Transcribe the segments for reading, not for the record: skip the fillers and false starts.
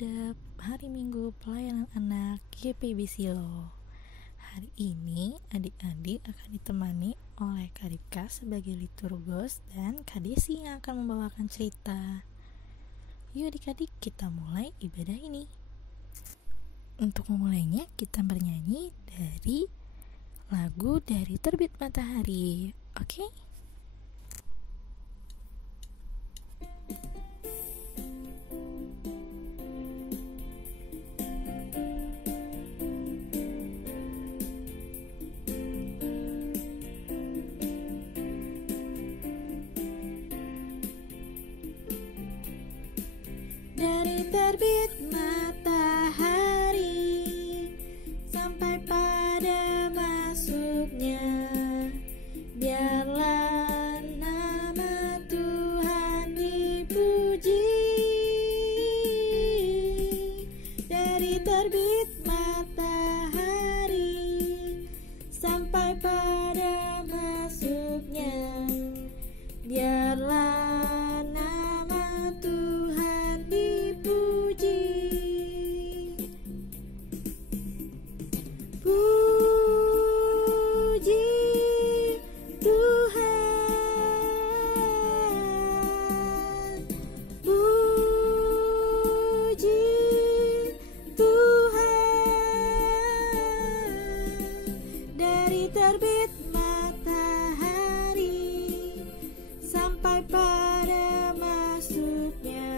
ibadah hari Minggu pelayanan anak GPB Silo. Hari ini adik-adik akan ditemani oleh Kak Rika sebagai liturgos dan Kak Desi yang akan membawakan cerita. Yuk adik-adik kita mulai ibadah ini. Untuk memulainya kita bernyanyi dari lagu dari Terbit Matahari. Oke? Dari terbit matahari sampai pada masuknya, biarlah nama Tuhan dipuji. Dari terbit matahari sampai pada masuknya, biarlah terbit matahari sampai pada masuknya,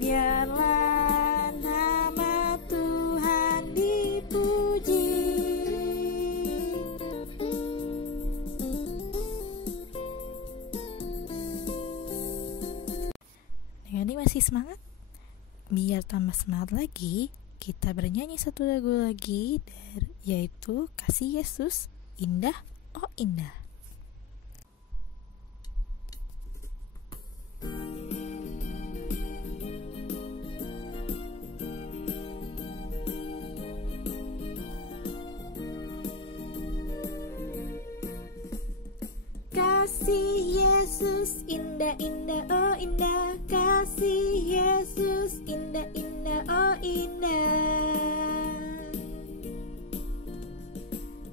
biarlah nama Tuhan dipuji. Adik masih semangat? Biar tambah semangat lagi, kita bernyanyi satu lagu lagi, yaitu Kasih Yesus, Indah, Oh Indah. Kasih Yesus, indah, indah, oh indah. Kasih Yesus, indah, indah, oh indah.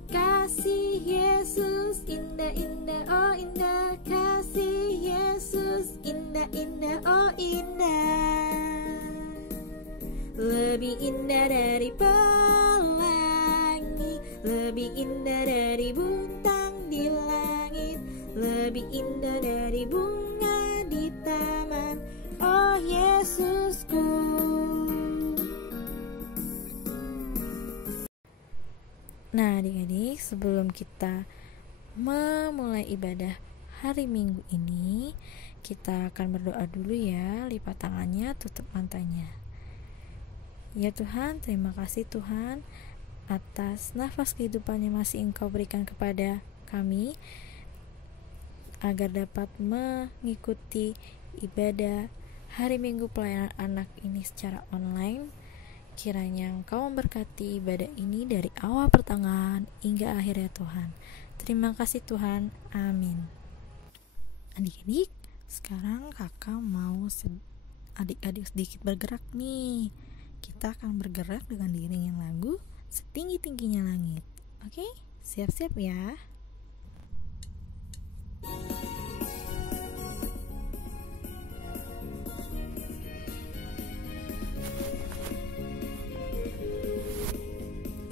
Kasih Yesus, indah, indah, oh indah. Kasih Yesus, indah, indah, oh indah. Lebih indah dari pelangi, lebih indah dari bintang di langit, lebih indah dari bunga di taman, oh Yesusku. Nah adik-adik, sebelum kita memulai ibadah hari Minggu ini, kita akan berdoa dulu ya. Lipat tangannya, tutup matanya. Ya Tuhan, terima kasih Tuhan atas nafas kehidupan yang masih Engkau berikan kepada kami, agar dapat mengikuti ibadah hari Minggu pelayanan anak ini secara online. Kiranya Engkau memberkati ibadah ini dari awal pertengahan hingga akhir ya Tuhan. Terima kasih Tuhan, amin. Adik-adik, sekarang kakak mau adik-adik sedikit bergerak nih. Kita akan bergerak dengan diiringan lagu Setinggi-tingginya Langit. Oke, siap-siap ya.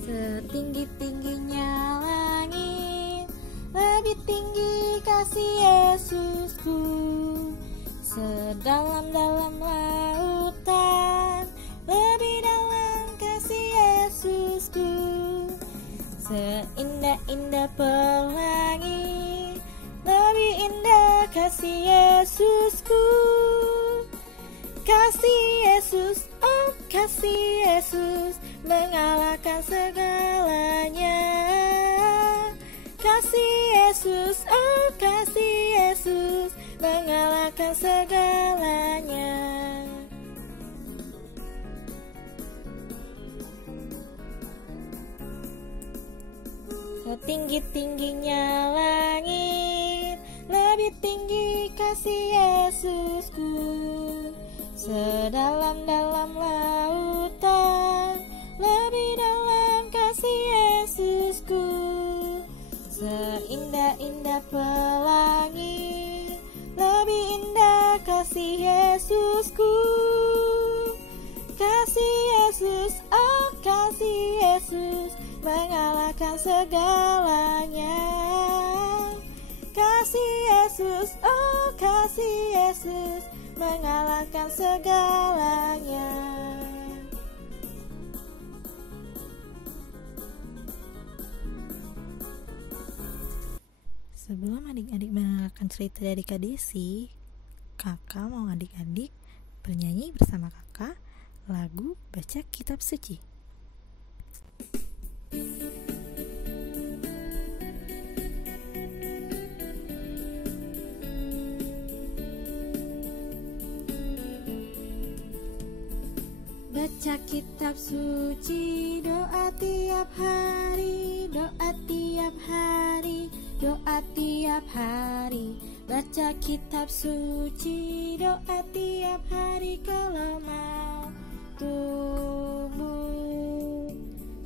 Setinggi-tingginya langit, lebih tinggi kasih Yesusku. Sedalam-dalam lautan, lebih dalam kasih Yesusku. Seindah-indah pelangi, lebih indah kasih Yesusku. Kasih Yesus, oh kasih Yesus, mengalahkan segalanya. Kasih Yesus, oh kasih Yesus, mengalahkan segalanya. Setinggi-tingginya langit, lebih tinggi kasih Yesusku. Sedalam-dalam lautan, lebih dalam kasih Yesusku. Seindah-indah pelangi, lebih indah kasih Yesusku. Kasih Yesus, oh kasih Yesus, mengalahkan segalanya. Kasih Yesus, oh kasih Yesus, mengalahkan segalanya. Sebelum adik-adik mendengarkan cerita dari Kak Desi, kakak mau adik-adik bernyanyi bersama kakak lagu Baca Kitab Suci. Baca kitab suci, doa tiap hari, doa tiap hari, doa tiap hari. Baca kitab suci, doa tiap hari kalau mau tumbuh,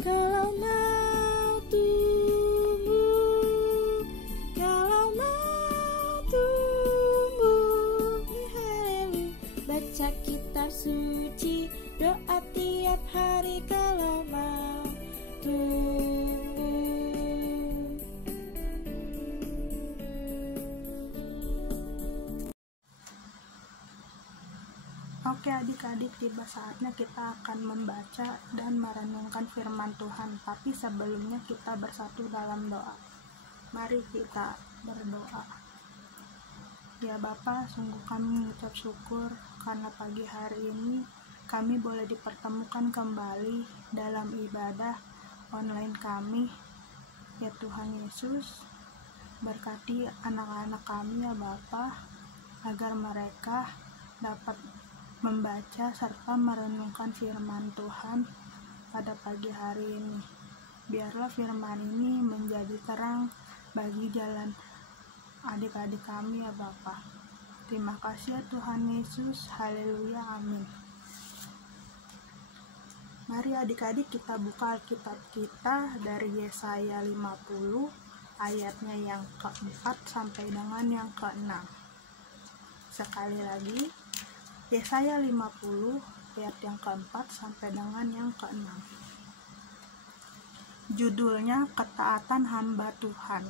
kalau mau tumbuh, kalau mau tumbuh. Haleluya. Baca kitab suci, doa tiap hari kalau mau tumbuh. Oke adik-adik, tiba saatnya kita akan membaca dan merenungkan firman Tuhan. Tapi sebelumnya kita bersatu dalam doa. Mari kita berdoa. Ya Bapa, sungguh kami mengucap syukur karena pagi hari ini kami boleh dipertemukan kembali dalam ibadah online kami. Ya Tuhan Yesus, berkati anak-anak kami ya Bapa, agar mereka dapat membaca serta merenungkan firman Tuhan pada pagi hari ini. Biarlah firman ini menjadi terang bagi jalan adik-adik kami ya Bapa. Terima kasih ya Tuhan Yesus. Haleluya, amin. Mari adik-adik kita buka Alkitab kita dari Yesaya 50 ayatnya yang ke-4 sampai dengan yang ke-6. Sekali lagi, Yesaya 50 ayat yang ke-4 sampai dengan yang ke-6. Judulnya Ketaatan Hamba Tuhan.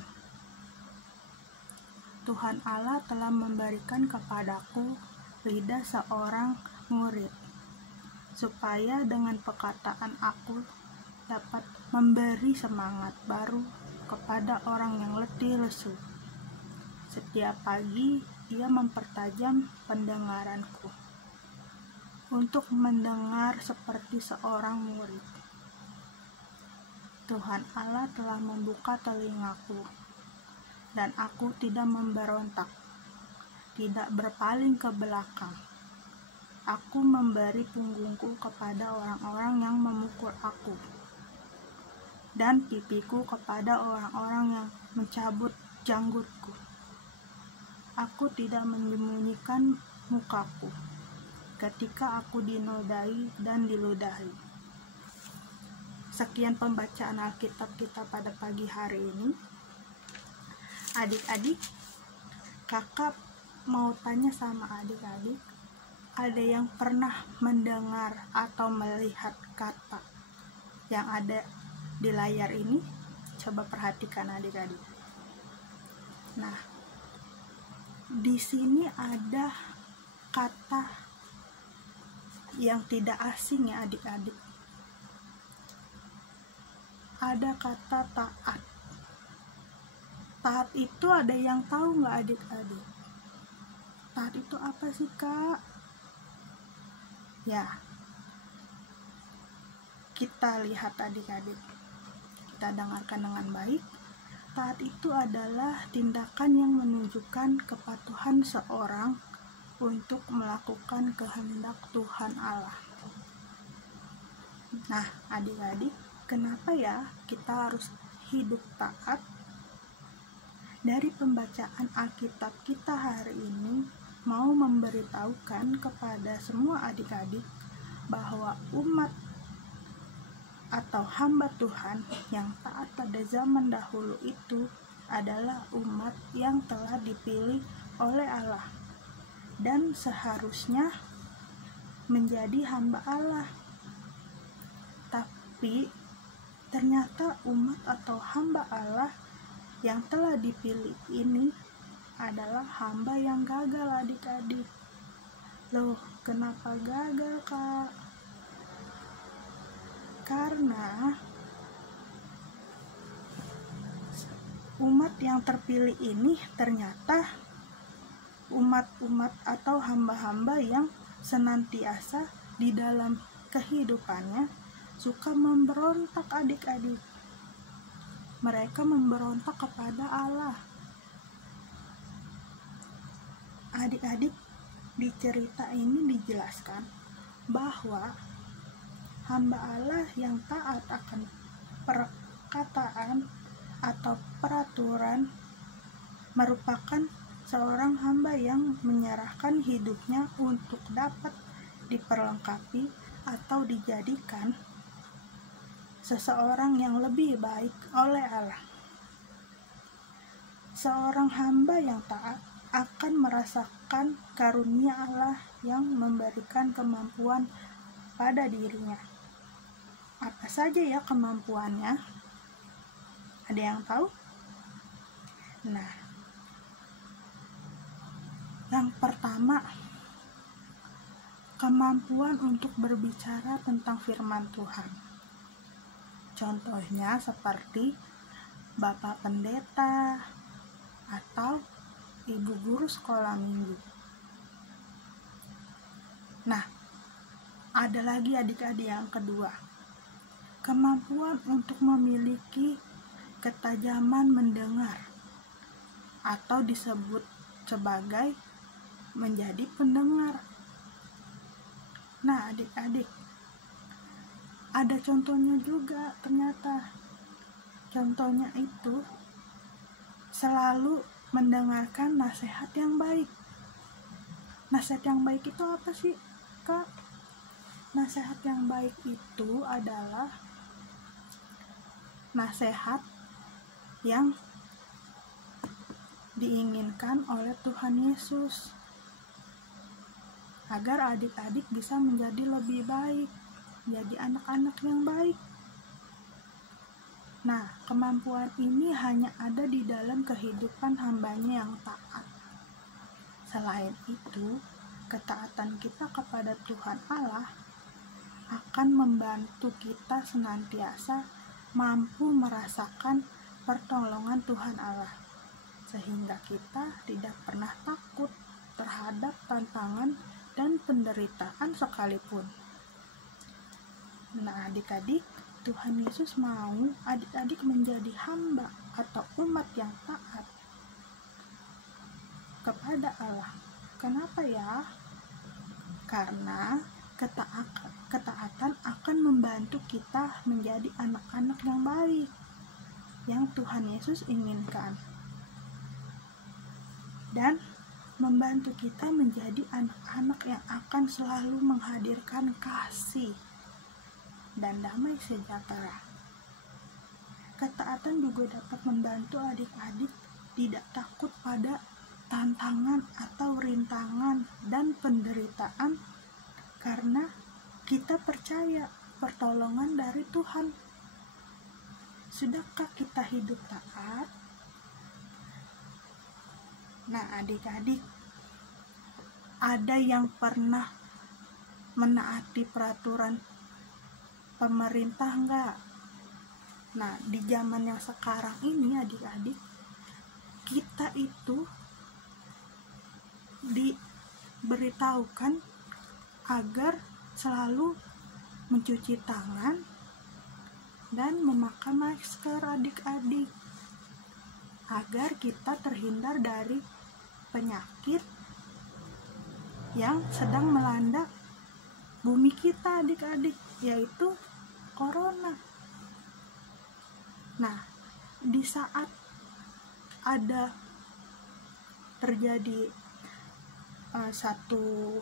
Tuhan Allah telah memberikan kepadaku lidah seorang murid, supaya dengan perkataan aku dapat memberi semangat baru kepada orang yang letih lesu. Setiap pagi ia mempertajam pendengaranku, untuk mendengar seperti seorang murid. Tuhan Allah telah membuka telingaku, dan aku tidak memberontak, tidak berpaling ke belakang. Aku memberi punggungku kepada orang-orang yang memukul aku, dan pipiku kepada orang-orang yang mencabut janggutku. Aku tidak menyembunyikan mukaku ketika aku dinodai dan diludahi. Sekian pembacaan Alkitab kita pada pagi hari ini. Adik-adik, kakak mau tanya sama adik-adik, ada yang pernah mendengar atau melihat kata yang ada di layar ini? Coba perhatikan adik-adik. Nah, di sini ada kata yang tidak asing ya adik-adik. Ada kata taat. Taat itu ada yang tahu nggak adik-adik? Taat itu apa sih Kak? Ya, kita lihat adik-adik. Kita dengarkan dengan baik. Taat itu adalah tindakan yang menunjukkan kepatuhan seorang untuk melakukan kehendak Tuhan Allah. Nah, adik-adik, kenapa ya kita harus hidup taat? Dari pembacaan Alkitab kita hari ini mau memberitahukan kepada semua adik-adik bahwa umat atau hamba Tuhan yang taat pada zaman dahulu itu adalah umat yang telah dipilih oleh Allah dan seharusnya menjadi hamba Allah. Tapi ternyata umat atau hamba Allah yang telah dipilih ini adalah hamba yang gagal, adik-adik. Loh, kenapa gagal, Kak? Karena umat yang terpilih ini ternyata umat-umat atau hamba-hamba yang senantiasa di dalam kehidupannya suka memberontak, adik-adik. Mereka memberontak kepada Allah. Adik-adik, di cerita ini dijelaskan bahwa hamba Allah yang taat akan perkataan atau peraturan merupakan seorang hamba yang menyerahkan hidupnya untuk dapat diperlengkapi atau dijadikan seseorang yang lebih baik oleh Allah. Seorang hamba yang taat akan merasakan karunia Allah yang memberikan kemampuan pada dirinya. Apa saja ya kemampuannya? Ada yang tahu? Nah, yang pertama, kemampuan untuk berbicara tentang firman Tuhan. Contohnya seperti Bapak Pendeta atau Ibu Guru Sekolah Minggu. Nah, ada lagi adik-adik yang kedua, kemampuan untuk memiliki ketajaman mendengar atau disebut sebagai menjadi pendengar. Nah, adik-adik, ada contohnya juga ternyata. Contohnya itu selalu mendengarkan nasihat yang baik. Nasihat yang baik itu apa sih, Kak? Nasihat yang baik itu adalah nasihat yang diinginkan oleh Tuhan Yesus agar adik-adik bisa menjadi lebih baik, jadi anak-anak yang baik. Nah, kemampuan ini hanya ada di dalam kehidupan hambanya yang taat. Selain itu, ketaatan kita kepada Tuhan Allah akan membantu kita senantiasa mampu merasakan pertolongan Tuhan Allah, sehingga kita tidak pernah takut terhadap tantangan dan penderitaan sekalipun. Nah, adik-adik, Tuhan Yesus mau adik-adik menjadi hamba atau umat yang taat kepada Allah. Kenapa ya? Karena ketaatan akan membantu kita menjadi anak-anak yang baik yang Tuhan Yesus inginkan, dan membantu kita menjadi anak-anak yang akan selalu menghadirkan kasih dan damai sejahtera. Ketaatan juga dapat membantu adik-adik tidak takut pada tantangan atau rintangan dan penderitaan karena kita percaya pertolongan dari Tuhan. Sudahkah kita hidup taat? Nah, adik-adik, ada yang pernah menaati peraturan pemerintah enggak? Nah, di zaman yang sekarang ini adik-adik, kita itu diberitahukan agar selalu mencuci tangan dan memakai masker, adik-adik, agar kita terhindar dari penyakit yang sedang melanda bumi kita, adik-adik, yaitu corona. Nah, di saat ada terjadi satu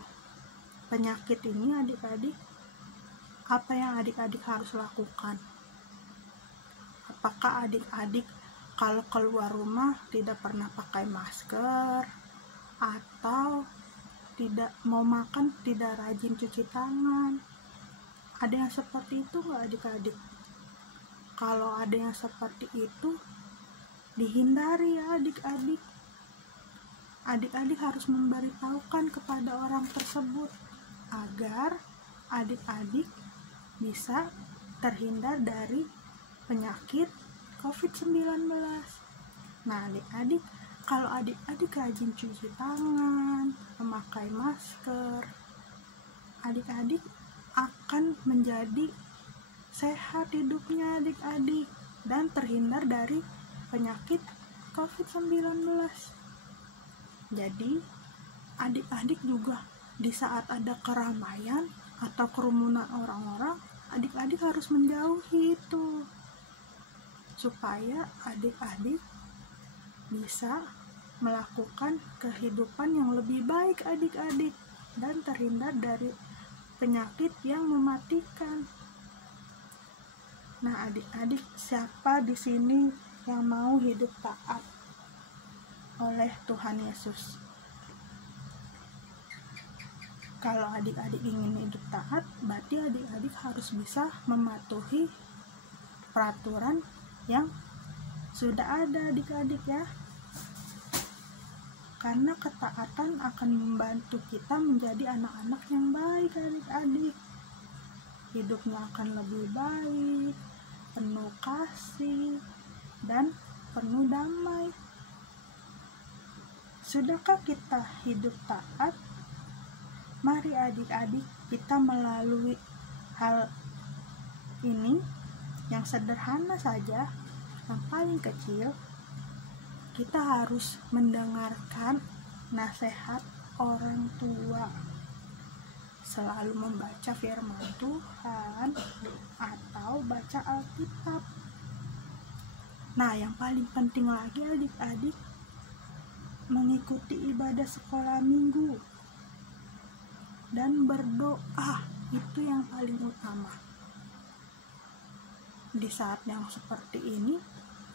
penyakit ini adik-adik, apa yang adik-adik harus lakukan? Apakah adik-adik kalau keluar rumah tidak pernah pakai masker, atau tidak mau makan tidak rajin cuci tangan? Ada yang seperti itu nggak adik-adik? Kalau ada yang seperti itu, dihindari ya adik-adik. Adik-adik harus memberitahukan kepada orang tersebut agar adik-adik bisa terhindar dari penyakit COVID-19. Nah adik-adik, kalau adik-adik rajin cuci tangan, memakai masker, adik-adik akan menjadi sehat hidupnya adik-adik dan terhindar dari penyakit COVID-19. Jadi adik-adik juga di saat ada keramaian atau kerumunan orang-orang, adik-adik harus menjauhi itu supaya adik-adik bisa melakukan kehidupan yang lebih baik adik-adik dan terhindar dari penyakit yang mematikan. Nah adik-adik, siapa di sini yang mau hidup taat oleh Tuhan Yesus? Kalau adik-adik ingin hidup taat, berarti adik-adik harus bisa mematuhi peraturan yang sudah ada adik-adik ya. Karena ketaatan akan membantu kita menjadi anak-anak yang baik adik-adik. Hidupnya akan lebih baik, penuh kasih, dan penuh damai. Sudahkah kita hidup taat? Mari adik-adik kita melalui hal ini yang sederhana saja, yang paling kecil. Kita harus mendengarkan nasihat orang tua, selalu membaca firman Tuhan atau baca Alkitab. Nah yang paling penting lagi adik-adik, mengikuti ibadah sekolah minggu dan berdoa, itu yang paling utama. Di saat yang seperti ini,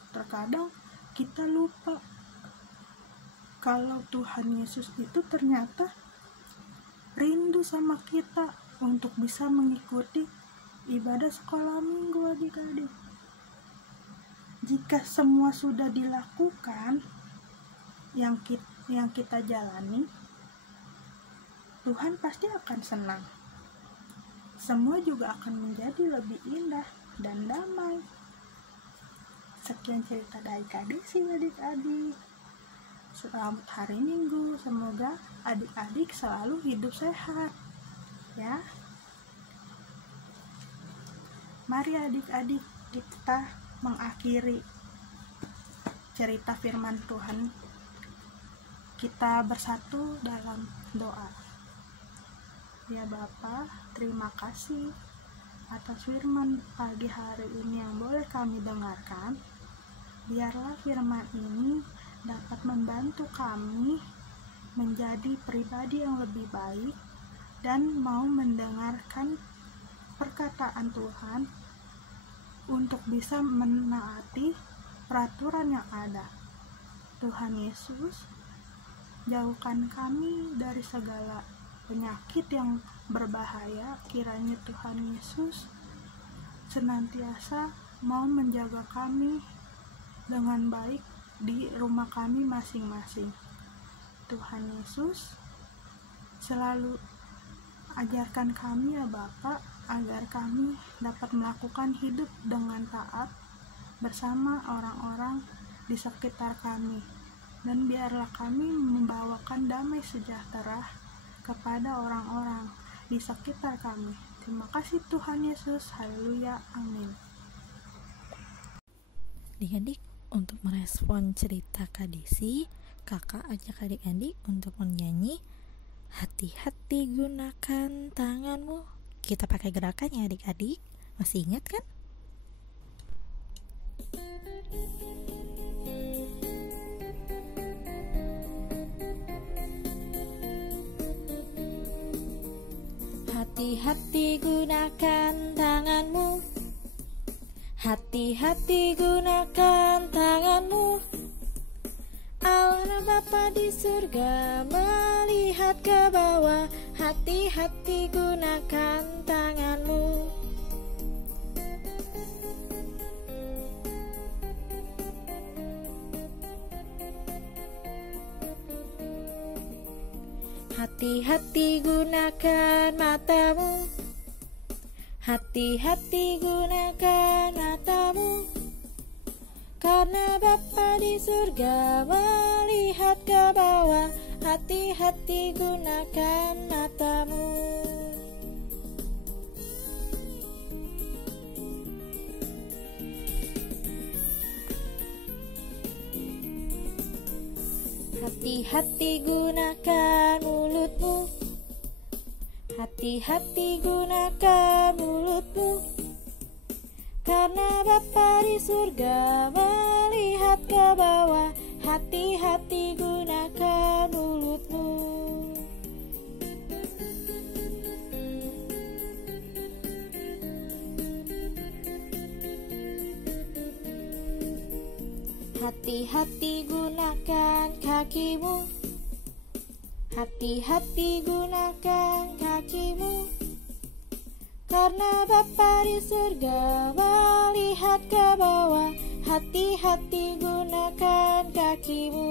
terkadang kita lupa kalau Tuhan Yesus itu ternyata rindu sama kita untuk bisa mengikuti ibadah sekolah minggu adik-adik. Jika semua sudah dilakukan yang kita jalani, Tuhan pasti akan senang. Semua juga akan menjadi lebih indah dan damai. Sekian cerita dari Kak Desi adik-adik. Selamat hari Minggu, semoga adik-adik selalu hidup sehat ya. Mari adik-adik kita mengakhiri cerita firman Tuhan. Kita bersatu dalam doa. Ya Bapa, terima kasih atas firman pagi hari ini yang boleh kami dengarkan. Biarlah firman ini dapat membantu kami menjadi pribadi yang lebih baik dan mau mendengarkan perkataan Tuhan untuk bisa menaati peraturan yang ada. Tuhan Yesus, jauhkan kami dari segala penyakit yang berbahaya. Kiranya Tuhan Yesus senantiasa mau menjaga kami dengan baik di rumah kami masing-masing. Tuhan Yesus selalu ajarkan kami ya Bapak, agar kami dapat melakukan hidup dengan taat bersama orang-orang di sekitar kami, dan biarlah kami membawakan damai sejahtera kepada orang-orang di sekitar kami. Terima kasih Tuhan Yesus. Haleluya. Amin. Adik-adik, untuk merespon cerita Kak Desi, kakak ajak adik-adik untuk menyanyi "Hati-hati gunakan tanganmu". Kita pakai gerakannya adik-adik. Masih ingat kan? Hati-hati gunakan tanganmu, hati-hati gunakan tanganmu. Allah Bapa di surga melihat ke bawah. Hati-hati gunakan tanganmu. Hati-hati gunakan matamu, hati-hati gunakan matamu. Karena Bapa di surga melihat ke bawah. Hati-hati gunakan matamu. Hati-hati gunakan mulutmu, hati-hati gunakan mulutmu. Karena Bapa di surga melihat ke bawah. Hati-hati gunakan mulutmu. Hati-hati gunakan kakimu, hati-hati gunakan kakimu. Karena Bapa di surga melihat ke bawah. Hati-hati gunakan kakimu.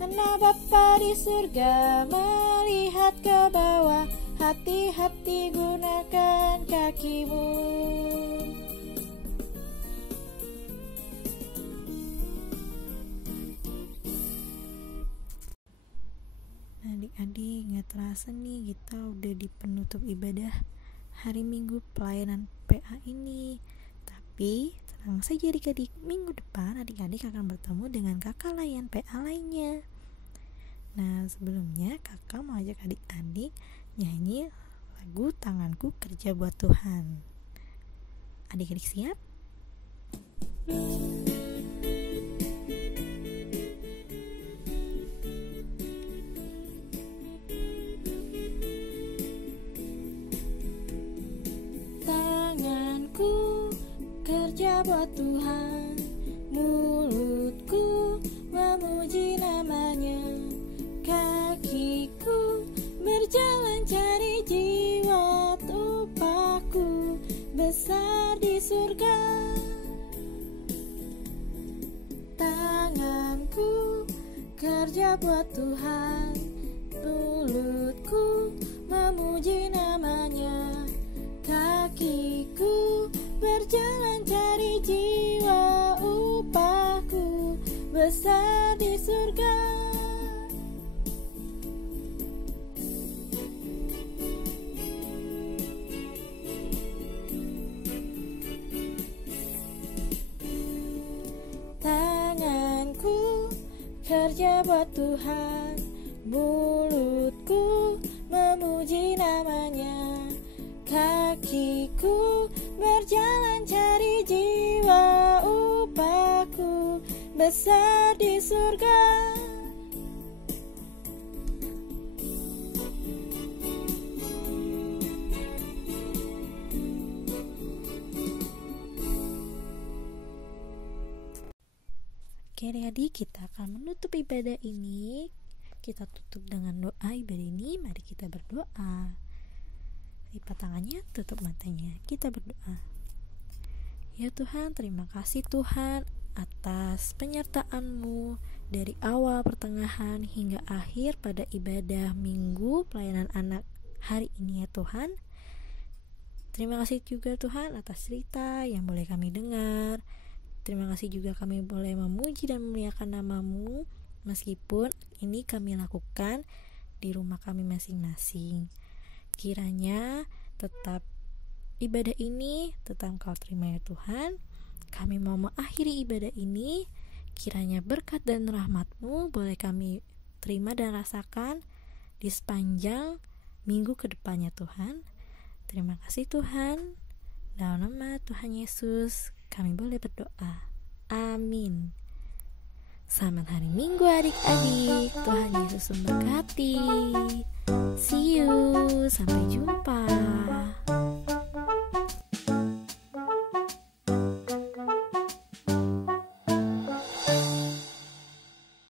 Karena Bapa di surga melihat ke bawah. Hati-hati gunakan kakimu. Adik-adik, gak terasa nih kita udah di penutup ibadah hari Minggu pelayanan PA ini. Tapi tenang saja adik-adik, minggu depan adik-adik akan bertemu dengan kakak layan PA lainnya. Nah, sebelumnya kakak mau ajak adik-adik nyanyi lagu Tanganku Kerja Buat Tuhan. Adik-adik siap? Kerja buat Tuhan, mulutku memuji namanya, kakiku berjalan cari jiwa, upahku besar di surga. Tanganku kerja buat Tuhan, mulutku memuji namanya, kakiku berjalan cari jiwa, upahku besar di surga. Tanganku kerja buat Tuhan, mulutku memuji namanya, kakiku berjalan cari jiwa, upahku besar di surga. Oke adik-adik, kita akan menutup ibadah ini. Kita tutup dengan doa ibadah ini. Mari kita berdoa. Lipat tangannya, tutup matanya, kita berdoa. Ya Tuhan, terima kasih Tuhan atas penyertaan-Mu dari awal, pertengahan, hingga akhir pada ibadah Minggu pelayanan anak hari ini ya Tuhan. Terima kasih juga Tuhan atas cerita yang boleh kami dengar. Terima kasih juga kami boleh memuji dan memuliakan nama-Mu, meskipun ini kami lakukan di rumah kami masing-masing. Kiranya tetap ibadah ini tetap Kau terima ya Tuhan. Kami mau mengakhiri ibadah ini, kiranya berkat dan rahmat-Mu boleh kami terima dan rasakan di sepanjang minggu ke depannya Tuhan. Terima kasih Tuhan. Dalam nama Tuhan Yesus kami boleh berdoa. Amin. Selamat hari Minggu adik-adik. Tuhan Yesus memberkati. See you, sampai jumpa.